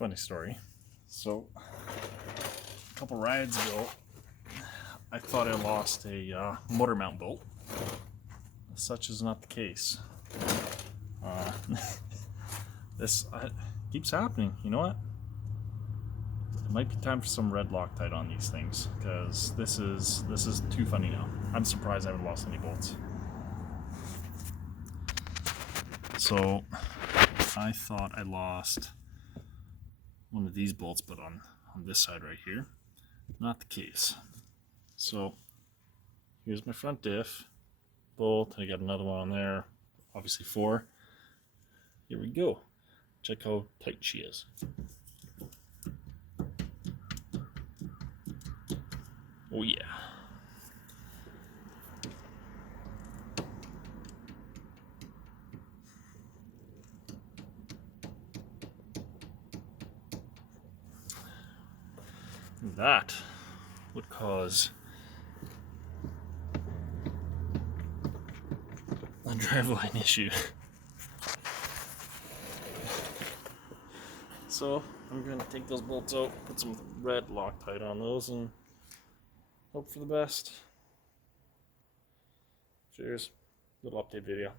Funny story. So, a couple rides ago, I thought I lost a motor mount bolt. Such is not the case. This keeps happening. You know what? It might be time for some red Loctite on these things, because this is too funny now. I'm surprised I haven't lost any bolts. So I thought I lost one of these bolts, but on this side right here. Not the case. So here's my front diff bolt. I got another one on there, obviously 4. Here we go. Check how tight she is. Oh yeah. That would cause a driveline issue. So I'm going to take those bolts out, put some red Loctite on those, and hope for the best. Cheers. Little update video.